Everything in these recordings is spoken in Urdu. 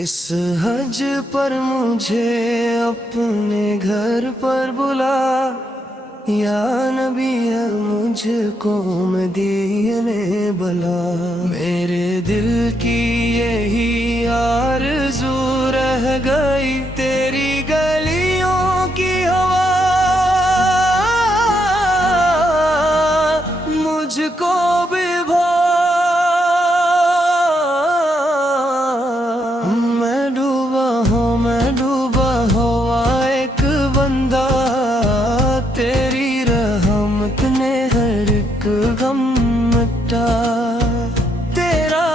اس حج پر مجھے اپنے گھر پر بلا، یا نبی مجھ کو مدینے بلا۔ میرے دل کی یہی آرزو رہ گئی، تیری گلیوں کی ہوا مجھ کو بھی بھا۔ میں ڈوبا ہوا ایک بندہ، تیری رحمت نے ہر ایک غم مٹا۔ تیرا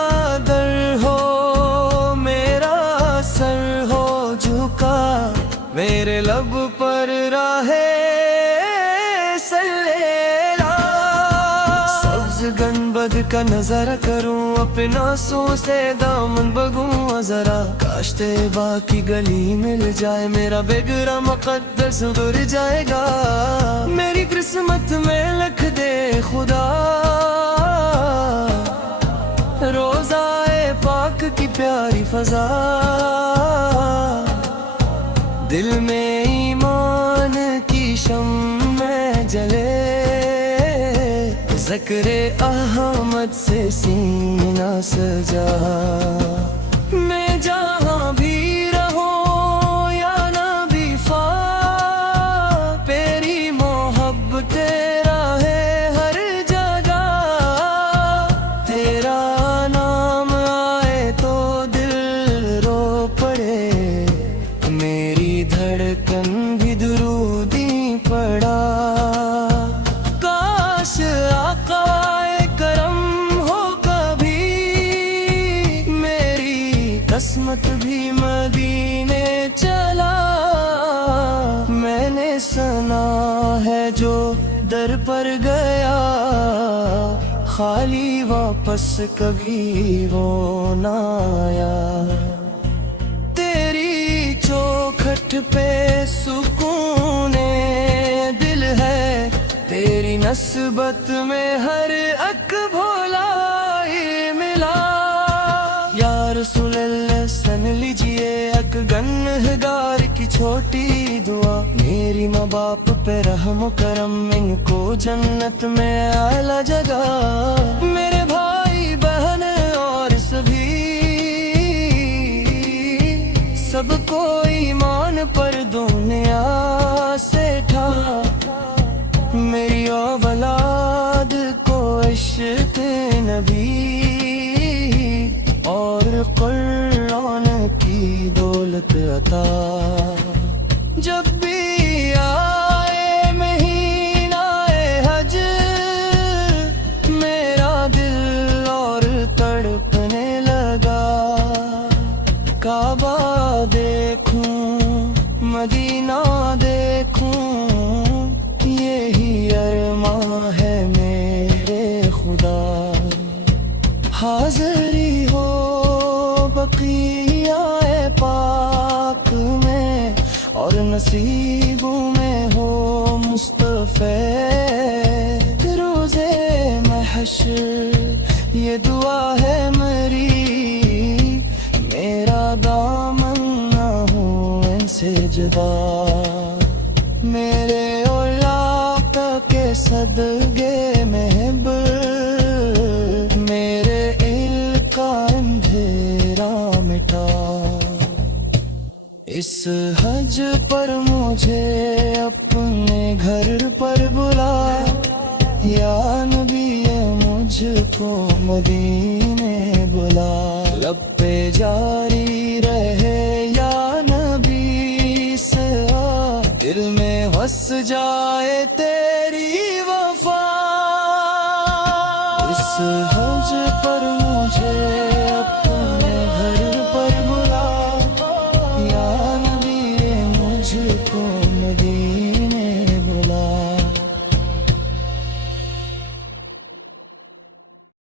در ہو میرا سر ہو جھکا، میرے لب پر راہے گنبد کا نظارہ کروں، اپنا آنسوں سے دامن بگوں ذرا۔ کاش طیبہ کی گلی مل جائے، میرا بگڑا مقدر سدھر جائے گا۔ میری قسمت میں لکھ دے خدا، روضہ پاک کی پیاری فضا۔ دل میں ایمان کی شمع جلے، ذکر احمد سے سینہ سجا۔ میں جہاں بھی رہوں یا نبی فا، تیری محبت تیرا ہے ہر جگہ۔ تیرا نام آئے تو دل رو پڑے، میری دھڑکن بھی درودی پڑا۔ قسمت بھی مدینے چلا، میں نے سنا ہے جو در پر گیا، خالی واپس کبھی وہ نہ آیا۔ تیری چوکھٹ پہ سکون دل ہے، تیری نسبت میں ہر اک بھولا ہی ملا۔ یا رسول اللہ سن لیجئے ایک گنہگار کی چھوٹی دعا، میری ماں باپ پہ رحم و کرم، ان کو جنت میں اعلیٰ جگہ۔ میرے بھائی بہن اور سب کو ایمان پر دنیا سے ٹھا، میری اولاد کو عشق نبی اور قرآن کی دولت عطا۔ جب بھی آئے مہینہ حج، میرا دل اور تڑپنے لگا۔ کعبہ دیکھوں مدینہ دیکھوں، یہی ارماں ہے میرے خدا۔ حاضری ہو بقیہ پاک میں، اور نصیبوں میں ہو مصطفیٰ روزے محشر۔ یہ دعا ہے میری، میرا دامن نہ ہو ان سے جدا۔ میرے اولاق کے صدقے محب، میرے علم کا اندھیرا مٹا۔ اس حج پر مجھے اپنے گھر پر بلا، یا نبی مجھ کو مدینے بلا۔ لب پہ جاری رہے یا نبی سوا، دل میں وس جائے تیری وفا۔ اس حج پر مجھے